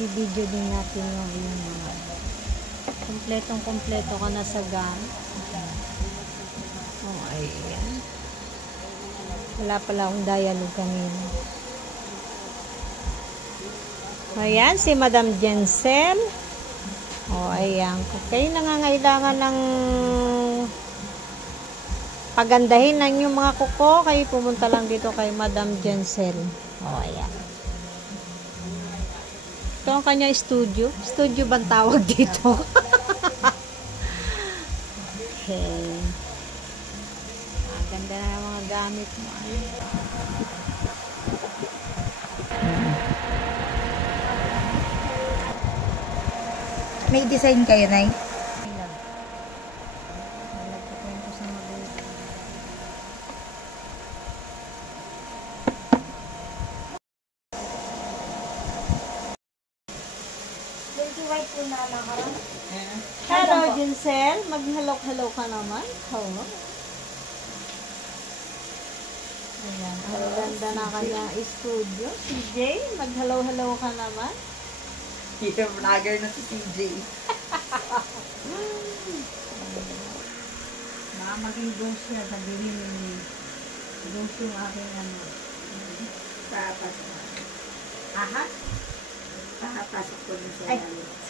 i-video din natin yung mga kompletong-kompleto ka na sa gamit. Oh, ayan. Wala pala akong dialogue kanina. Ayan, si Madam Jensel. Oh, ayan. Kung kayo nangangailangan ng pagandahin ng yung mga kuko, kayo pumunta lang dito kay Madam Jensel. Oh, ayan. Ito ang kanyang studio. Studio bang tawag dito? Okay. Ganda na yung mga gamit mo. May design kayo, Nay? Hello, Jinsel. Mag-hello-hello ka naman. Hello. Ayan. Ang ganda na kanyang studio. CJ, mag-hello-hello ka naman. Yung vlogger na si CJ. Baka maging ghost siya. Sabihin ni ghost yung aking ano. Papasok. Aha. Papasok ko na siya. Ay,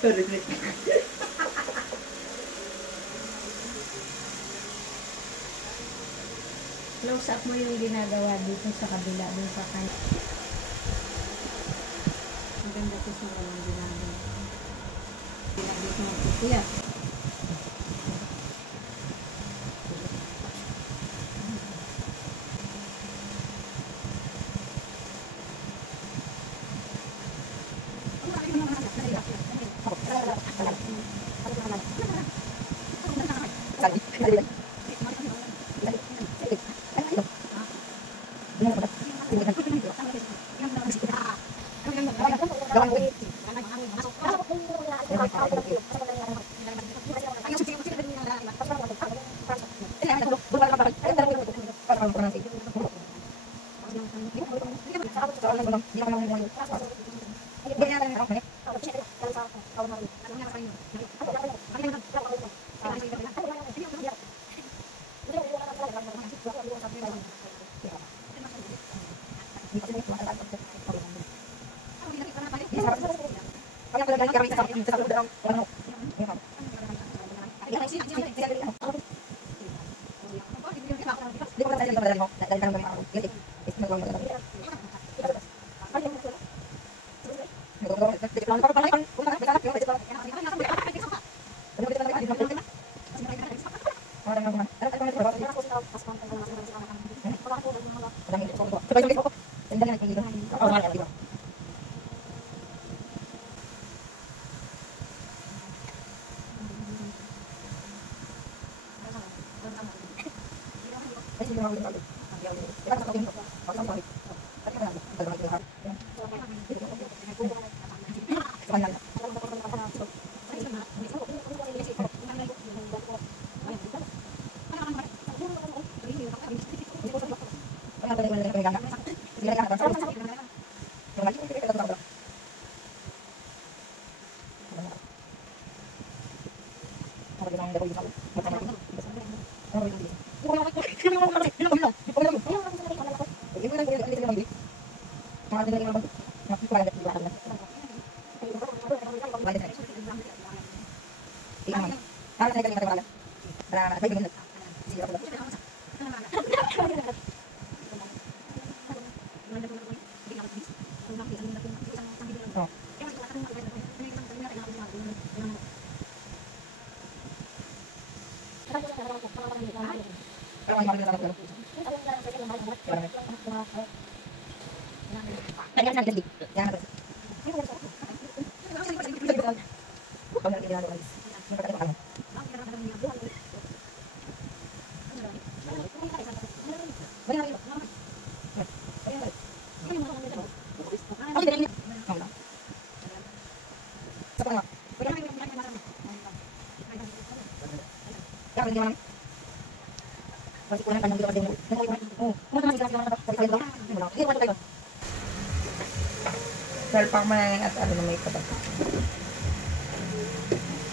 sorry. close up mo yung ginagawa dito sa kabila dun sa kanya. Ang ganda ko sa mga ginagawa. Ginagawa mo ito kuya. Salpak mo na at ano na may patabak.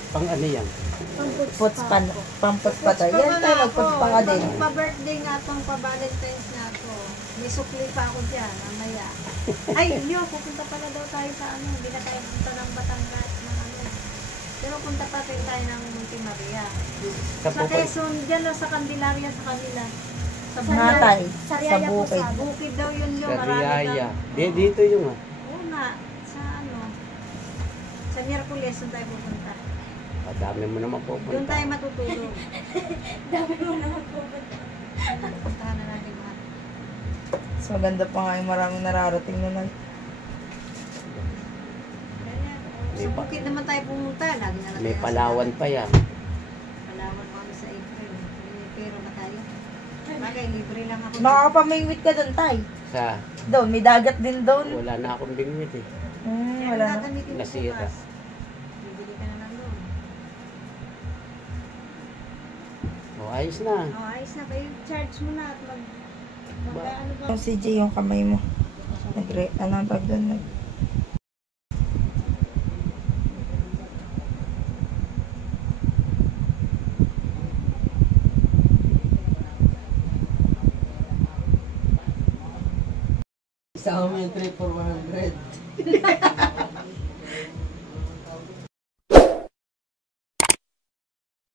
Pang ano yan? Puts pa na. Pamputs pa tayo. Yan tayo, nagputs pa ka din. Pa-birthday nga pang pa-Valentine's na ako. May sukli pa ako dyan, mamaya. Ay, yun, pupunta pala daw tayo sa ano, hindi na tayo punta ng Batangas na ano. Pero punta pa rin tayo ng Monte Maria. Sa Quezon, dyan lang sa Candelaria sa kanila. Sa Natay, Sa sa Riaya po bukid. sa bukid daw yun yung Sa marami Riaya. daw. Dito yung Oo nga, sa ano. Sa Miyerkules, doon tayo pupunta. Dami mo naman Doon pupunta. tayo matutulog. Dami mo naman pupunta. Puntahan na natin mga. Mas maganda pa nga yung maraming nararating na nag... Sa bukid naman tayo pumunta. Lagi na lang May tayo Palawan pa yan. Palawan kami sa April. May pera ba tayo? Bagay, libre lang ako. Nakakapamingwit ka doon, tay. Sa, Doon, may dagat din doon. wala na akong bingwit eh. Kaya Wala na. gagamitin mo Nasira. bukas. Bibili ka na lang doon. O, ayos na. Oh, ayos na ba? Charge mo na at ano ba? Yung CJ, yung kamay mo. Ano ang tag doon? Isama mo yung 3 for 100.